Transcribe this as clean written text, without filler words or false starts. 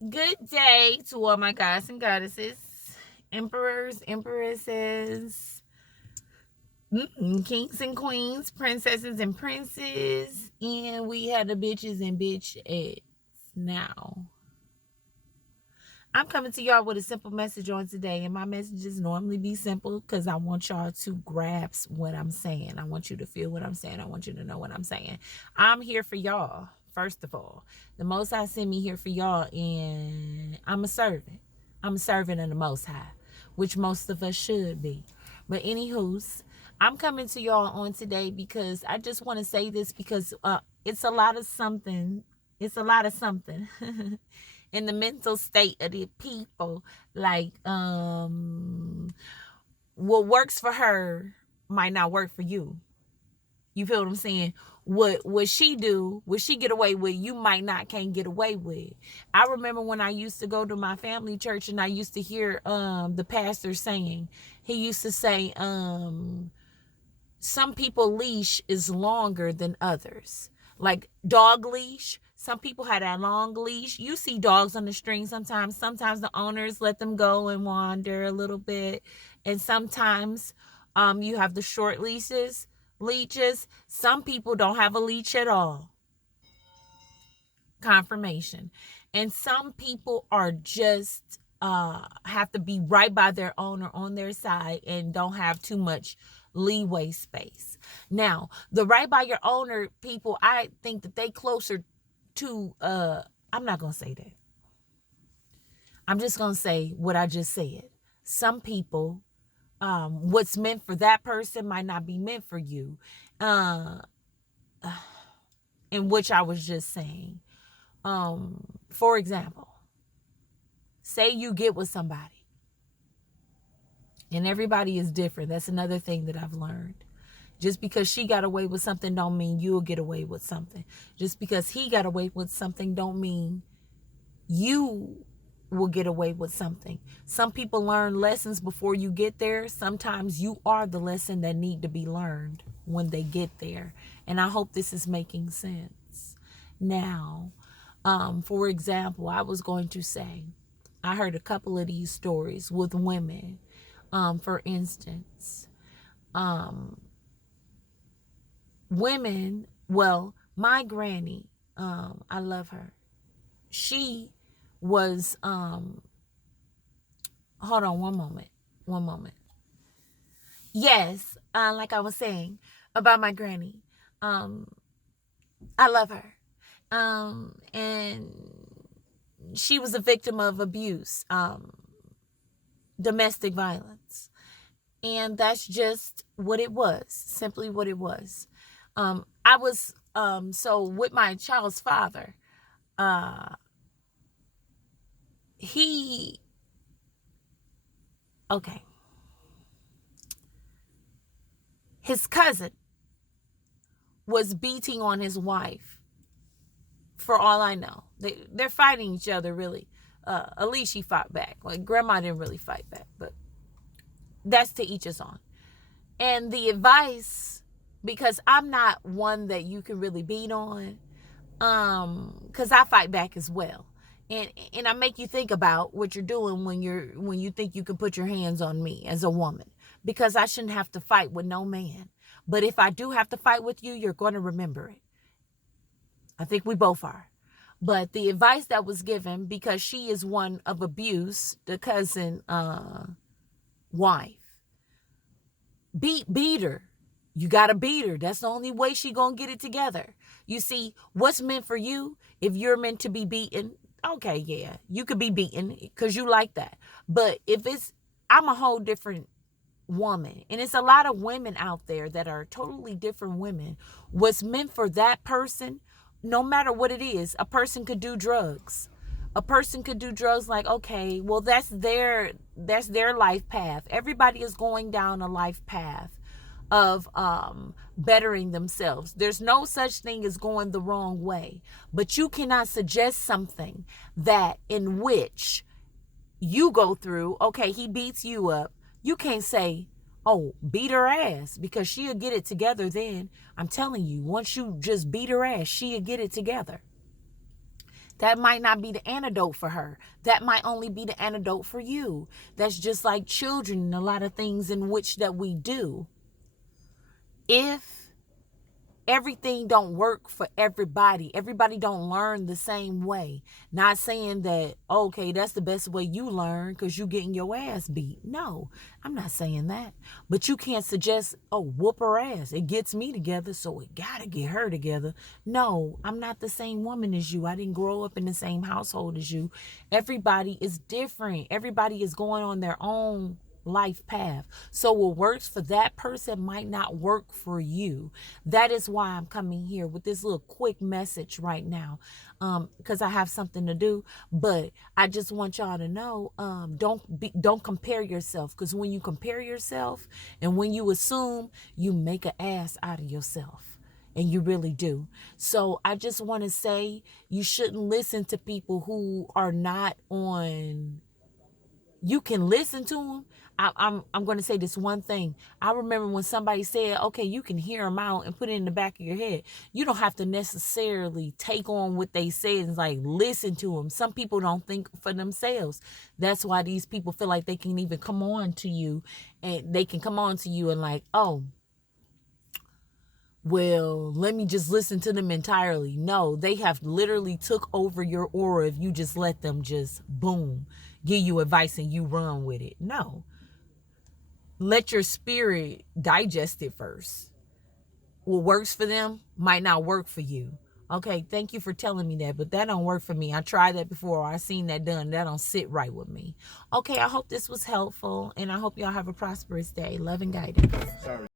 Good day to all my gods and goddesses, emperors, empresses, kings and queens, princesses and princes, and we had the bitches and bitches. Now, I'm coming to y'all with a simple message on today, and my messages normally be simple because I want y'all to grasp what I'm saying. I want you to feel what I'm saying. I want you to know what I'm saying. I'm here for y'all. First of all, the Most High sent me here for y'all, and I'm a servant. I'm a servant of the Most High, which most of us should be. But anywho's, I'm coming to y'all on today because I just want to say this because it's a lot of something. It's a lot of something. In the mental state of the people, like what works for her might not work for you. You feel what I'm saying? What she do, what she get away with, you might not can't get away with. I remember when I used to go to my family church and I used to hear the pastor saying, he used to say, some people leash is longer than others. Like dog leash. Some people had that long leash. You see dogs on the string sometimes. Sometimes the owners let them go and wander a little bit. And sometimes you have the short leeches. Some people don't have a leash at all. Confirmation. And some people are just have to be right by their owner on their side and don't have too much leeway space. Now, the right by your owner people, I think that they closer to I'm not going to say that. I'm just going to say what I just said. Some people what's meant for that person might not be meant for you. Uh in which I was just saying. For example, say you get with somebody and everybody is different. That's another thing that I've learned. Just because she got away with something don't mean you'll get away with something. Just because he got away with something don't mean you will get away with something. Some people learn lessons before you get there. Sometimes you are the lesson that need to be learned when they get there. And I hope this is making sense. Now, for example, I was going to say, I heard a couple of these stories with women. For instance, women, well, my granny, I love her. She was, hold on one moment. Yes, like I was saying about my granny, um, I love her. And she was a victim of abuse, domestic violence. And that's just what it was, simply what it was. I was, so with my child's father, uh, he, okay, his cousin was beating on his wife. For all I know, they're fighting each other, really. At least she fought back. Like grandma didn't really fight back, but that's to each his own. And the advice, because I'm not one that you can really beat on, because I fight back as well. And I make you think about what you're doing when you think you can put your hands on me as a woman, because I shouldn't have to fight with no man. But if I do have to fight with you, you're going to remember it. I think we both are. But the advice that was given, because she is one of abuse, the cousin wife, beat her. You gotta beat her. That's the only way she gonna get it together. You see, what's meant for you, if you're meant to be beaten, okay, yeah, you could be beaten because you like that. But if it's, I'm a whole different woman, and it's a lot of women out there that are totally different women. What's meant for that person, no matter what it is, a person could do drugs. A person could do drugs, like, okay, well, that's their life path. Everybody is going down a life path of bettering themselves. There's no such thing as going the wrong way, but you cannot suggest something that in which you go through. Okay, he beats you up. You can't say, oh, beat her ass, because she'll get it together then. I'm telling you, once you just beat her ass, she'll get it together. That might not be the antidote for her. That might only be the antidote for you. That's just like children and a lot of things in which that we do. If everything don't work for everybody don't learn the same way. Not saying that, okay, that's the best way you learn because you getting your ass beat. No, I'm not saying that. But you can't suggest, oh, whoop her ass. It gets me together, so it gotta get her together. No, I'm not the same woman as you. I didn't grow up in the same household as you. Everybody is different. Everybody is going on their own life path. So what works for that person might not work for you. That is why I'm coming here with this little quick message right now, because I have something to do. But I just want y'all to know, don't compare yourself, because when you compare yourself and when you assume, you make an ass out of yourself. And you really do. So I just want to say, you shouldn't listen to people who are not on. You can listen to them. I'm going to say this one thing. I remember when somebody said, okay, you can hear them out and put it in the back of your head. You don't have to necessarily take on what they say and like listen to them. Some people don't think for themselves. That's why these people feel like they can even come on to you, and they can come on to you and like, oh, well, let me just listen to them entirely. No, they have literally took over your aura if you just let them just boom, give you advice and you run with it. No. Let your spirit digest it first. What works for them might not work for you. Okay, thank you for telling me that, but that don't work for me. I tried that before. I seen that done. That don't sit right with me. Okay, I hope this was helpful, and I hope y'all have a prosperous day. Love and guidance. Sorry.